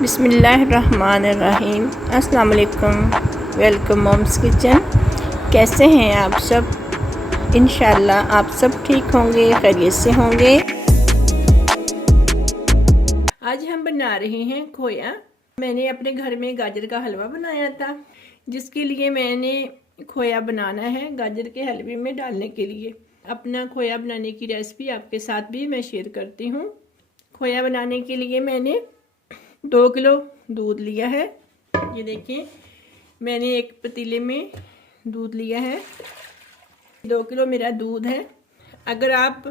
बिस्मिल्लाहिर्रहमानिर्रहीम। अस्सलाम वालेकुम। Welcome mom's kitchen. कैसे हैं आप सब? इंशाल्लाह आप सब ठीक होंगे, खैरियत से होंगे। आज हम बना रहे हैं खोया। मैंने अपने घर में गाजर का हलवा बनाया था, जिसके लिए मैंने खोया बनाना है गाजर के हलवे में डालने के लिए। अपना खोया बनाने की रेसिपी आपके साथ भी मैं शेयर करती हूँ। खोया बनाने के लिए मैंने 2 किलो दूध लिया है। ये देखिए, मैंने एक पतीले में दूध लिया है। 2 किलो मेरा दूध है। अगर आप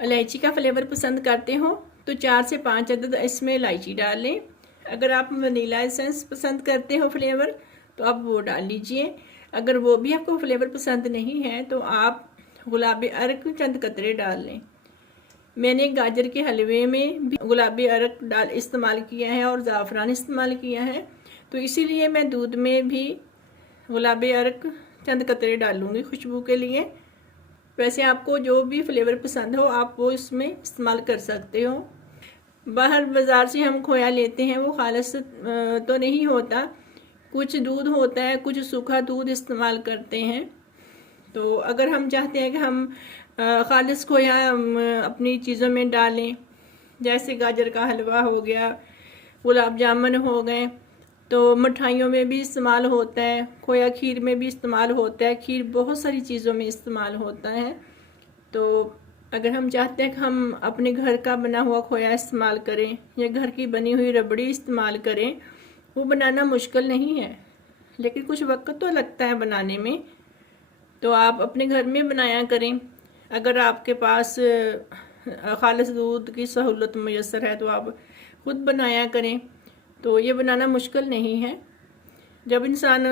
इलायची का फ्लेवर पसंद करते हो तो 4 से 5 अदद इसमें इलायची डाल लें। अगर आप वनीला एसेंस पसंद करते हो फ्लेवर तो आप वो डाल लीजिए। अगर वो भी आपको फ्लेवर पसंद नहीं है तो आप गुलाबी अर्क चंद कतरे डाल लें। मैंने गाजर के हलवे में भी गुलाबी अर्क इस्तेमाल किया है और ज़ाफ़रान इस्तेमाल किया है, तो इसीलिए मैं दूध में भी गुलाबी अर्क चंद कतरे डालूंगी खुशबू के लिए। वैसे आपको जो भी फ्लेवर पसंद हो आप वो इसमें इस्तेमाल कर सकते हो। बाहर बाज़ार से हम खोया लेते हैं वो खालिस तो नहीं होता, कुछ दूध होता है, कुछ सूखा दूध इस्तेमाल करते हैं। तो अगर हम चाहते हैं कि हम खालिस खोया अपनी चीज़ों में डालें, जैसे गाजर का हलवा हो गया, गुलाब जामुन हो गए, तो मिठाइयों में भी इस्तेमाल होता है, खोया खीर में भी इस्तेमाल होता है, खीर बहुत सारी चीज़ों में इस्तेमाल होता है। तो अगर हम चाहते हैं कि हम अपने घर का बना हुआ खोया इस्तेमाल करें या घर की बनी हुई रबड़ी इस्तेमाल करें, वो बनाना मुश्किल नहीं है, लेकिन कुछ वक्त तो लगता है बनाने में। तो आप अपने घर में बनाया करें। अगर आपके पास खालिस दूध की सहूलत मैसर है तो आप खुद बनाया करें। तो ये बनाना मुश्किल नहीं है। जब इंसान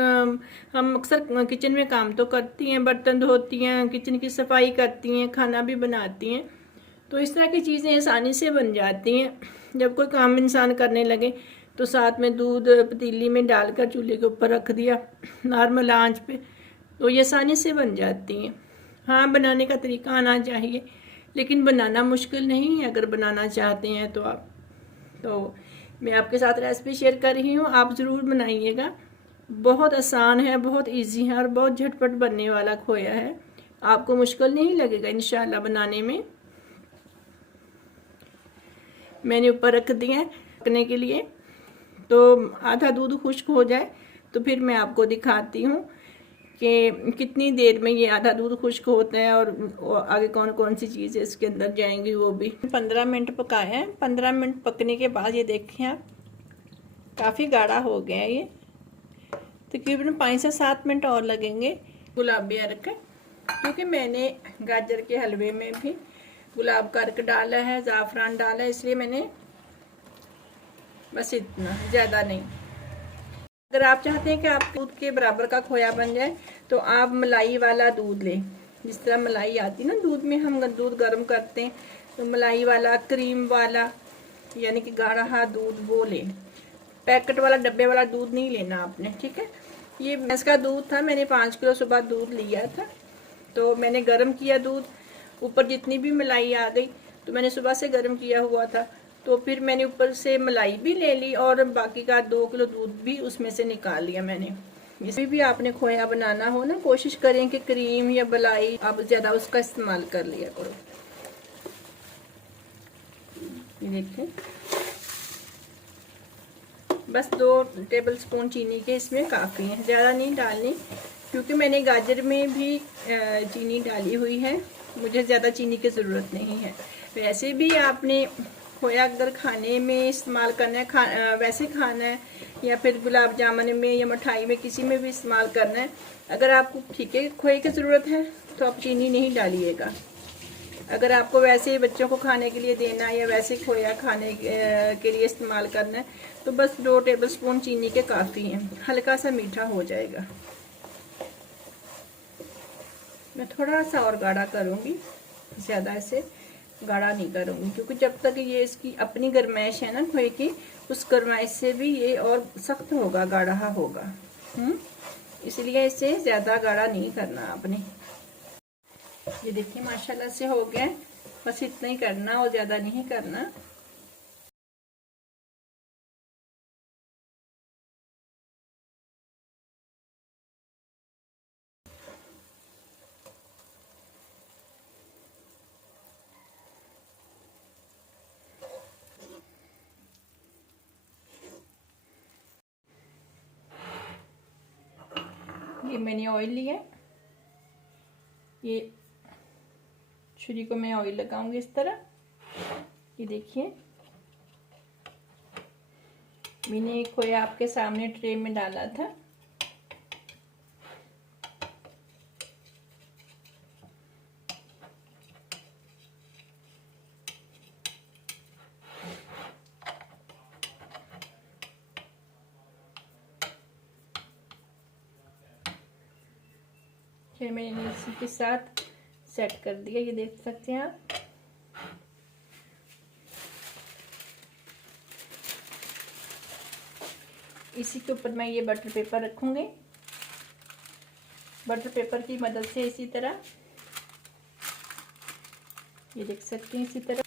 हम अक्सर किचन में काम तो करती हैं, बर्तन धोती हैं, किचन की सफाई करती हैं, खाना भी बनाती हैं, तो इस तरह की चीज़ें आसानी से बन जाती हैं। जब कोई काम इंसान करने लगे तो साथ में दूध पतीली में डालकर चूल्हे के ऊपर रख दिया नॉर्मल आंच पे, तो ये आसानी से बन जाती हैं। हाँ, बनाने का तरीका आना चाहिए, लेकिन बनाना मुश्किल नहीं है अगर बनाना चाहते हैं तो आप। तो मैं आपके साथ रेसिपी शेयर कर रही हूँ, आप ज़रूर बनाइएगा। बहुत आसान है, बहुत इजी है और बहुत झटपट बनने वाला खोया है। आपको मुश्किल नहीं लगेगा इंशाल्लाह बनाने में। मैंने ऊपर रख दिया है पकने के लिए, तो आधा दूध खुश्क हो जाए तो फिर मैं आपको दिखाती हूँ कि कितनी देर में ये आधा दूध खुश्क होता है और आगे कौन कौन सी चीज़ें इसके अंदर जाएंगी वो भी। 15 मिनट पकाया है। 15 मिनट पकने के बाद ये देखें आप, काफ़ी गाढ़ा हो गया है ये। तकरीबन 5 से 7 मिनट और लगेंगे। गुलाबी अर्क, क्योंकि मैंने गाजर के हलवे में भी गुलाब का अर्क डाला है, ज़ाफ़रान डाला है, इसलिए मैंने बस इतना, ज़्यादा नहीं। अगर आप चाहते हैं कि आप दूध के बराबर का खोया बन जाए तो आप मलाई वाला दूध लें। जिस तरह मलाई आती है ना दूध में, हम दूध गर्म करते हैं तो मलाई वाला, क्रीम वाला, यानी कि गाढ़ा दूध वो लें। पैकेट वाला डब्बे वाला दूध नहीं लेना आपने, ठीक है। ये भैंस का दूध था, मैंने 5 किलो सुबह दूध लिया था, तो मैंने गर्म किया दूध। ऊपर जितनी भी मलाई आ गई तो मैंने सुबह से गर्म किया हुआ था, तो फिर मैंने ऊपर से मलाई भी ले ली और बाकी का 2 किलो दूध भी उसमें से निकाल लिया मैंने। इसमें भी आपने खोया बनाना हो ना, कोशिश करें कि क्रीम या मलाई आप ज़्यादा उसका इस्तेमाल कर लिया करो। ये देखें, बस 2 टेबल स्पून चीनी के इसमें काफ़ी है, ज़्यादा नहीं डालनी, क्योंकि मैंने गाजर में भी चीनी डाली हुई है, मुझे ज़्यादा चीनी की ज़रूरत नहीं है। वैसे भी आपने खोया अगर खाने में इस्तेमाल करना है, वैसे खाना है या फिर गुलाब जामुन में या मिठाई में किसी में भी इस्तेमाल करना है, अगर आपको फीके खोए की ज़रूरत है तो आप चीनी नहीं डालिएगा। अगर आपको वैसे ही बच्चों को खाने के लिए देना है या वैसे खोया खाने के लिए इस्तेमाल करना है तो बस 2 टेबल स्पून चीनी के काफ़ी हैं, हल्का सा मीठा हो जाएगा। मैं थोड़ा सा और गाढ़ा करूँगी, ज़्यादा ऐसे गाढ़ा नहीं करूँगी, क्योंकि जब तक ये इसकी अपनी गर्माइश है ना खोए की, उस गर्माइश से भी ये और सख्त होगा, गाढ़ा होगा। इसलिए इसे ज़्यादा गाढ़ा नहीं करना आपने। ये देखिए माशाल्लाह से हो गया, बस इतना ही करना और ज़्यादा नहीं करना। ये मैंने ऑयल लिया, ये छुरी को मैं ऑयल लगाऊंगी इस तरह। ये देखिए मैंने खोया आपके सामने ट्रे में डाला था। फिर मैंने इसी के साथ सेट कर दिया, ये देख सकते हैं आप। इसी के ऊपर मैं ये बटर पेपर रखूंगी। बटर पेपर की मदद से इसी तरह, ये देख सकते हैं, इसी तरह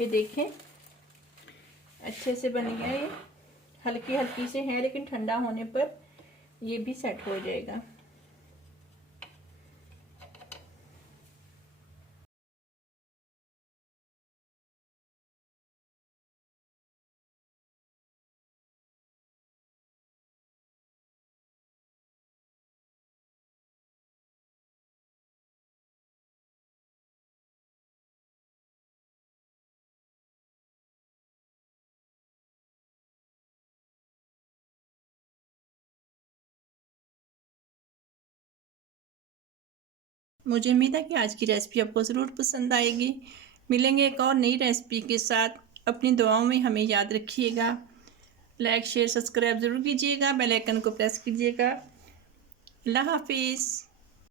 ये देखें अच्छे से बन गया। ये हल्की हल्की से है, लेकिन ठंडा होने पर ये भी सेट हो जाएगा। मुझे उम्मीद है कि आज की रेसिपी आपको ज़रूर पसंद आएगी। मिलेंगे एक और नई रेसिपी के साथ। अपनी दुआओं में हमें याद रखिएगा। लाइक शेयर सब्सक्राइब ज़रूर कीजिएगा, बेल आइकन को प्रेस कीजिएगा। अल्लाह हाफिज़।